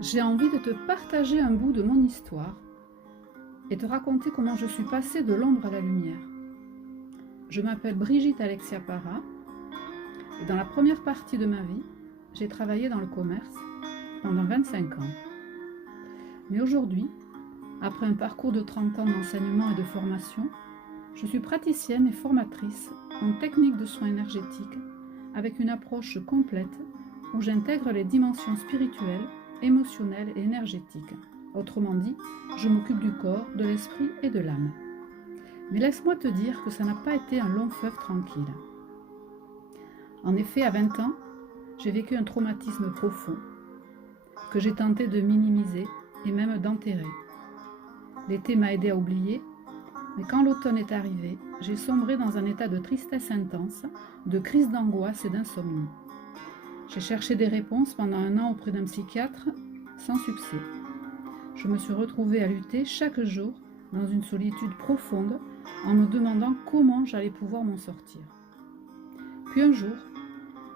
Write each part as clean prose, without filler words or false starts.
J'ai envie de te partager un bout de mon histoire et te raconter comment je suis passée de l'ombre à la lumière. Je m'appelle Brigitte Alexia Para et dans la première partie de ma vie, j'ai travaillé dans le commerce pendant 25 ans. Mais aujourd'hui, après un parcours de 30 ans d'enseignement et de formation, je suis praticienne et formatrice en technique de soins énergétiques avec une approche complète où j'intègre les dimensions spirituelles, émotionnelles et énergétiques. Autrement dit, je m'occupe du corps, de l'esprit et de l'âme. Mais laisse-moi te dire que ça n'a pas été un long fleuve tranquille. En effet, à 20 ans, j'ai vécu un traumatisme profond que j'ai tenté de minimiser et même d'enterrer. L'été m'a aidé à oublier, mais quand l'automne est arrivé, j'ai sombré dans un état de tristesse intense, de crise d'angoisse et d'insomnie. J'ai cherché des réponses pendant 1 an auprès d'un psychiatre, sans succès. Je me suis retrouvée à lutter chaque jour dans une solitude profonde en me demandant comment j'allais pouvoir m'en sortir. Puis un jour,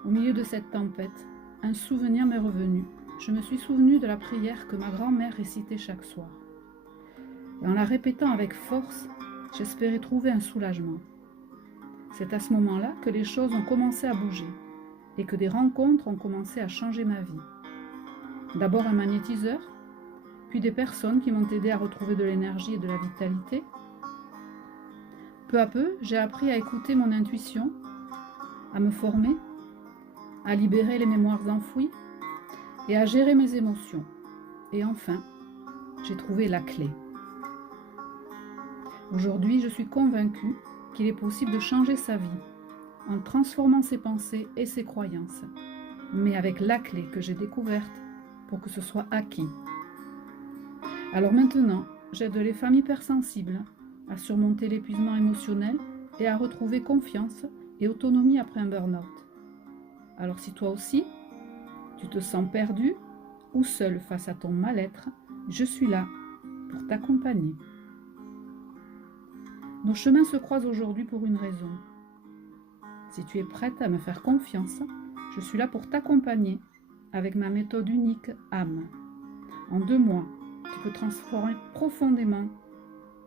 au milieu de cette tempête, un souvenir m'est revenu. Je me suis souvenue de la prière que ma grand-mère récitait chaque soir. Et en la répétant avec force, j'espérais trouver un soulagement. C'est à ce moment-là que les choses ont commencé à bouger et que des rencontres ont commencé à changer ma vie. D'abord un magnétiseur, puis des personnes qui m'ont aidé à retrouver de l'énergie et de la vitalité. Peu à peu, j'ai appris à écouter mon intuition, à me former, à libérer les mémoires enfouies et à gérer mes émotions. Et enfin, j'ai trouvé la clé. Aujourd'hui, je suis convaincue qu'il est possible de changer sa vie en transformant ses pensées et ses croyances, mais avec la clé que j'ai découverte pour que ce soit acquis. Alors maintenant, j'aide les femmes hypersensibles à surmonter l'épuisement émotionnel et à retrouver confiance et autonomie après un burn-out. Alors si toi aussi, tu te sens perdu ou seul face à ton mal-être, je suis là pour t'accompagner. Nos chemins se croisent aujourd'hui pour une raison. Si tu es prête à me faire confiance, je suis là pour t'accompagner avec ma méthode unique âme. En 2 mois, tu peux transformer profondément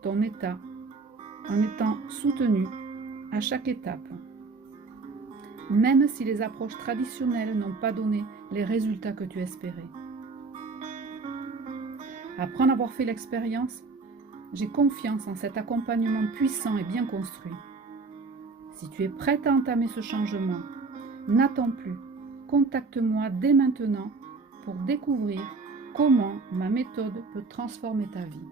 ton état en étant soutenu à chaque étape. Même si les approches traditionnelles n'ont pas donné les résultats que tu espérais. Après en avoir fait l'expérience, j'ai confiance en cet accompagnement puissant et bien construit. Si tu es prête à entamer ce changement, n'attends plus. Contacte-moi dès maintenant pour découvrir comment ma méthode peut transformer ta vie.